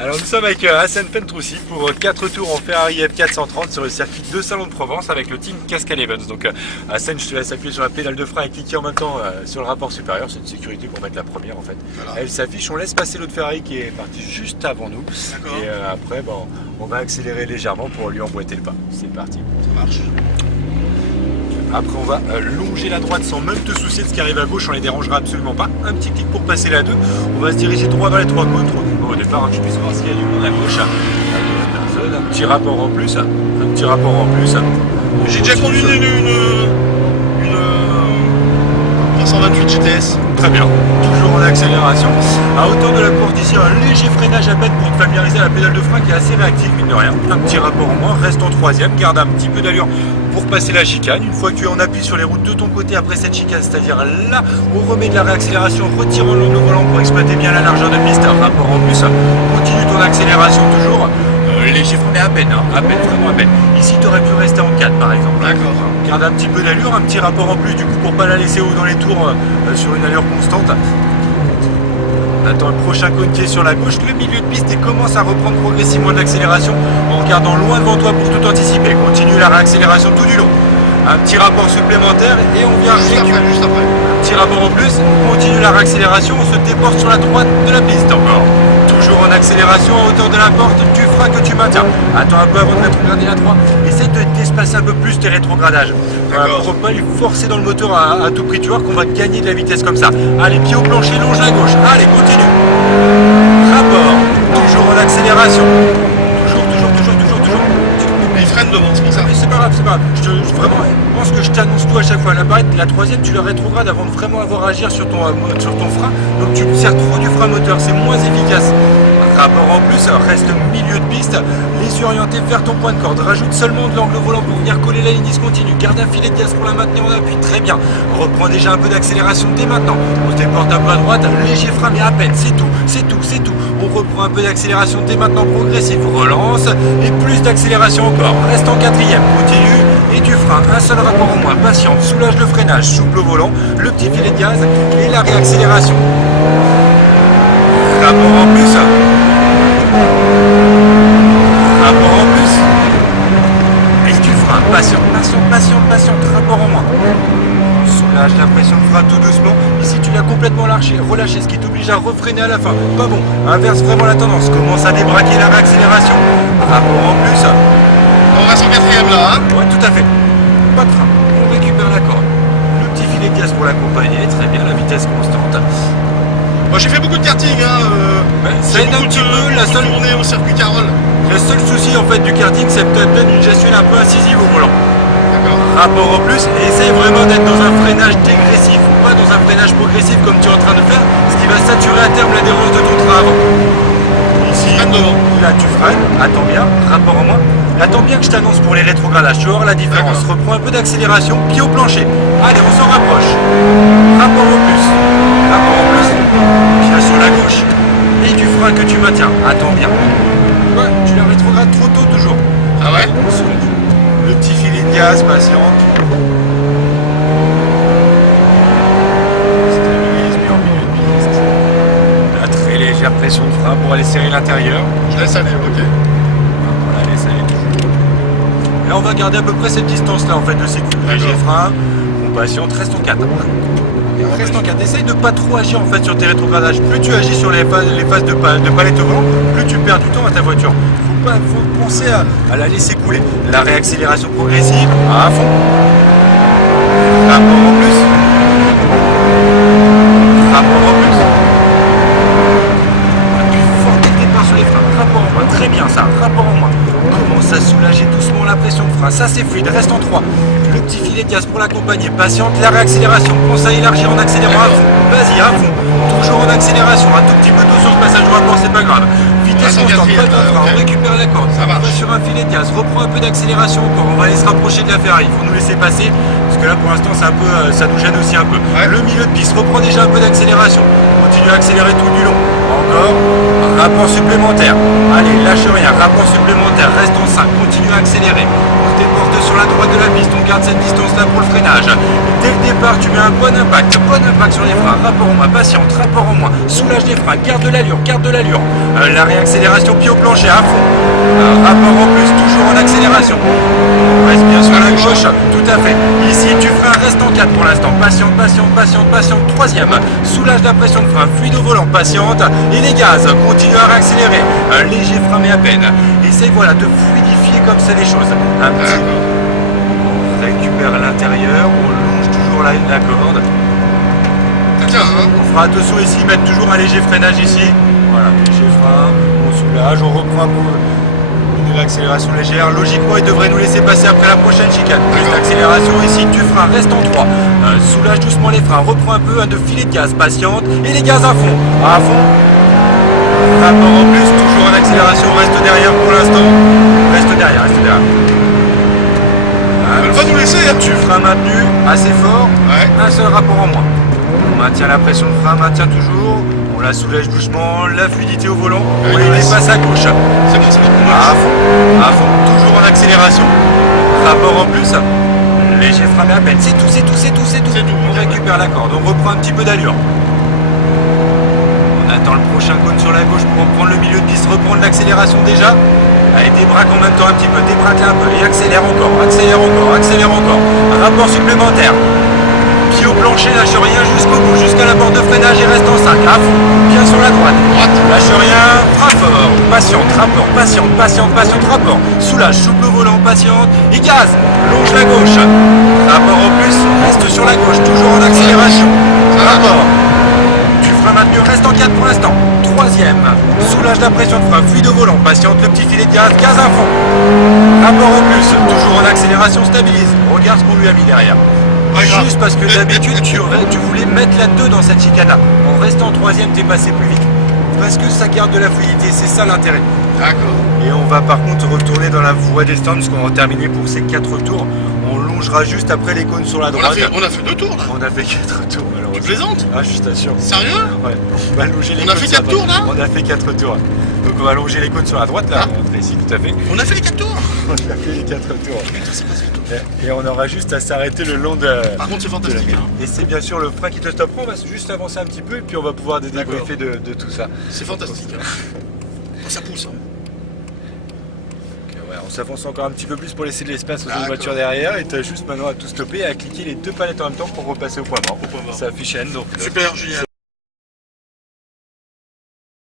Alors nous sommes avec Hassan Fentroussi pour 4 tours en Ferrari F430 sur le circuit de Salon de Provence avec le team Cascade Evans. Donc Hassan, je te laisse appuyer sur la pédale de frein et cliquer en même temps sur le rapport supérieur. C'est une sécurité pour mettre la première en fait. Voilà. Elle s'affiche, on laisse passer l'autre Ferrari qui est parti juste avant nous. Et après bon, on va accélérer légèrement pour lui emboîter le pas. C'est parti. Ça marche. Après on va longer la droite sans même te soucier de ce qui arrive à gauche, on les dérangera absolument pas. Un petit clic pour passer la 2. On va se diriger droit vers les 3 côtes. Au départ, que je puisse voir s'il y a du monde à gauche. Un petit rapport en plus. Un petit rapport en plus. J'ai déjà conduit une 328 GTS. Très bien. Toujours en accélération. À hauteur de la porte ici, un léger freinage à peine pour te familiariser à la pédale de frein qui est assez réactive, mine de rien. Un petit rapport en moins, reste en troisième, garde un petit peu d'allure pour passer la chicane. Une fois que tu es en appui sur les routes de ton côté après cette chicane, c'est-à-dire là, on remet de la réaccélération, retirant l'angle volant pour exploiter bien la largeur de piste. Un rapport en plus, continue ton accélération toujours. Léger frein, mais à peine, vraiment à peine. Ici, tu aurais pu rester en 4 par exemple. D'accord. Garde un petit peu d'allure, un petit rapport en plus du coup pour pas la laisser haut dans les tours sur une allure constante. Attends le prochain cône qui est sur la gauche, le milieu de piste et commence à reprendre progressivement de l'accélération en regardant loin devant toi pour tout anticiper. Continue la réaccélération tout du long. Un petit rapport supplémentaire et on vient juste après. Un petit rapport en plus, on continue la réaccélération, on se déporte sur la droite de la piste encore. Toujours en accélération à hauteur de la porte du frein que tu maintiens. Attends un peu avant de rétrograder la 3. Essaye de t'espacer un peu plus tes rétrogradages. Pour ne pas lui forcer dans le moteur à tout prix. Tu vois qu'on va gagner de la vitesse comme ça. Allez, pied au plancher, longe la gauche. Allez, continue. Rapport. Toujours en accélération. Toujours. Mais il freine devant, c'est pour ça. C'est pas grave. Vraiment, je pense que je t'annonce tout à chaque fois. La troisième, tu la rétrogrades avant de vraiment avoir à agir sur ton frein. Donc tu sers trop du frein moteur, c'est moins efficace. Rapport en plus, reste milieu de piste, les yeux orientés vers ton point de corde. Rajoute seulement de l'angle volant pour venir coller la ligne discontinue. Garde un filet de gaz pour la maintenir en appui, très bien. Reprends déjà un peu d'accélération dès maintenant. On se déporte un peu à droite, léger frein mais à peine, c'est tout. On reprend un peu d'accélération dès maintenant progressive. Relance et plus d'accélération encore. Reste en quatrième, continue et tu freins. Un seul rapport au moins, patiente, soulage le freinage, souple au volant, le petit filet de gaz et la réaccélération. Rapport en plus. Et tu freins, patiente, rapport en moins. Soulage la pression de frein tout doucement. Ici tu l'as complètement relâché, ce qui t'oblige à refreiner à la fin. Pas bon, inverse vraiment la tendance. Commence à débraquer la réaccélération. Rapport en plus. On reste en quatrième là, hein. Ouais, tout à fait. Pas de frein, on récupère la corde. Le petit filet de gaz pour l'accompagner, très bien, la vitesse constante. Moi j'ai fait beaucoup de karting, ça aide un petit peu, la seule tournée au circuit Carole. Le seul souci en fait du karting, c'est peut-être une gestion un peu incisive au volant. D'accord. Rapport en plus, et essaye vraiment d'être dans un freinage dégressif, pas dans un freinage progressif comme tu es en train de faire, ce qui va saturer à terme l'adhérence de ton train avant. Ici, devant. Là tu freines, attends bien, rapport en moins. Attends bien que je t'annonce pour les rétrogradages, tu vas voir la différence. Reprends un peu d'accélération, pied au plancher. Allez, on s'en rapproche. Rapport en plus. Pied sur la gauche. Et du frein que tu maintiens. Attends bien. Ouais, tu la rétrogrades trop tôt toujours. Ah ouais? Le petit filet de gaz, patiente. Stabilise bien en milieu de piste. La très légère pression de frein pour aller serrer l'intérieur. Je laisse aller, ok. Voilà, laisse aller toujours. Là, on va garder à peu près cette distance-là en fait de ces coups. Léger frein, on patiente, reste en 4. Reste en 4. Essaye de pas trop agir en fait sur tes rétrogradages. Plus tu agis sur les phases de palette au volant, plus tu perds du temps à ta voiture. Faut penser à la laisser couler. La réaccélération progressive à fond. Rapport en plus. Appuie fort dès le départ sur les freins. Rapport en moins. Très bien ça. Rapport en moins. Commence à soulager doucement la pression de frein. Ça c'est fluide. Reste en 3. Le petit filet de gaz pour l'accompagner. Patiente la réaccélération. Pense à élargir en accélérant à fond. Vas-y à fond. Toujours en accélération. Un tout petit peu d'eau sur le passage du rapport, c'est pas grave. Vitesse constante, pas de frein, on récupère la corde. Ça marche. On va sur un filet de gaz, reprend un peu d'accélération encore. On va aller se rapprocher de la Ferrari. Il faut nous laisser passer. Parce que là pour l'instant c'est un peu, ça nous gêne aussi un peu. Ouais. Le milieu de piste, reprend déjà un peu d'accélération. Continue à accélérer tout du long. Encore. Rapport supplémentaire. Allez, lâche rien. Rapport supplémentaire. Reste en 5. Continue à accélérer. On te déporte sur la droite de la piste. On garde cette distance-là pour le freinage. Dès le départ, tu mets un bon impact. Bon impact sur les freins. Rapport en moins. Patiente. Rapport en moins. Soulage les freins. Garde de l'allure. Garde de l'allure. La réaccélération pied au plancher à fond. Rapport en plus. Toujours en accélération. Reste bien sur la gauche. Tout à fait. Ici, tu freins. Reste en 4 pour l'instant. Patiente, patiente, patiente, patiente. Troisième. Soulage la pression de frein. Fluide au volant. Patiente. Et les gaz. Continue à réaccélérer. Un léger frein mais à peine. Essaye voilà de fluidifier comme ça les choses. Un petit. On récupère l'intérieur. On longe toujours la corde. C'est bien, hein? On fera attention ici, mettre toujours un léger freinage ici. Voilà, léger frein, on soulage, on reprend pour une accélération légère. Logiquement, il devrait nous laisser passer après la prochaine chicane. Plus d'accélération ici, tu freins, reste en 3. Soulage doucement les freins, reprends un peu, un de filet de gaz, patiente. Et les gaz à fond. À fond. Rapport en plus, toujours en accélération, reste derrière pour l'instant. Reste derrière, reste derrière. Ils veulent pas nous laisser, hein? Tu freins maintenu, assez fort. Ouais. Un seul rapport en moins. On maintient la pression de frein, maintient toujours. On la soulège doucement, la fluidité au volant. On les dépasse à gauche. C'est bon, c'est bon. À fond, toujours en accélération. Rapport en plus. Léger frein mais à peine. C'est tout, c'est tout, c'est tout, c'est tout. On récupère la corde, on reprend un petit peu d'allure. On attend le prochain cône sur la gauche pour reprendre le milieu de piste, reprendre l'accélération déjà. Allez, débraque en même temps un petit peu, débraque un peu et accélère encore, accélère encore, accélère encore. Un rapport supplémentaire. Pied au plancher, lâche rien jusqu'au bout, jusqu'à la porte de freinage et reste en 5. À fond, bien sur la droite. Lâche rien, frappe fort. Patiente, rapport, patiente, patiente, patiente, rapport. Soulage, souple au volant, patiente. Et gaz, longe la gauche. Rapport en plus, reste sur la gauche, toujours en accélération. Rapport. Tu freins maintenu, reste en 4 pour l'instant. Troisième, soulage la pression de frein, fluide au volant, patiente, le petit filet de gaz, gaz à fond. Rapport en plus, toujours en accélération, stabilise. Regarde ce qu'on lui a mis derrière. Juste parce que d'habitude tu voulais mettre la 2 dans cette chicane là. En restant troisième, t'es passé plus vite. Parce que ça garde de la fluidité, c'est ça l'intérêt. D'accord. Et on va par contre retourner dans la voie des stands, parce qu'on va terminer pour ces 4 tours. On longera juste après les cônes sur la droite. On a fait 2 tours là. On a fait 4 tours malheureusement. Tu plaisantes? Ah, je t'assure. Sérieux? Ouais. On va longer les On a cônes fait sur la 4 tours, droite. là? On a fait 4 tours. Donc on va longer les cônes sur la droite là. Ah. Ici, tout à fait. On a fait les 4 tours? On a fait les 4 tours. Putain, c'est passé vite. Et on aura juste à s'arrêter le long de. Par contre, c'est fantastique. Hein. Et c'est bien sûr le frein qui te stoppera. On va juste avancer un petit peu et puis on va pouvoir débriefer de tout ça. C'est fantastique. Hein. Ça pousse. Hein. Ouais, on s'avance encore un petit peu plus pour laisser de l'espace aux autres D'accord. voitures derrière. Et tu as juste maintenant à tout stopper et à cliquer les 2 palettes en même temps pour repasser au point mort. Au point mort. Ça affiche N donc. Super, génial.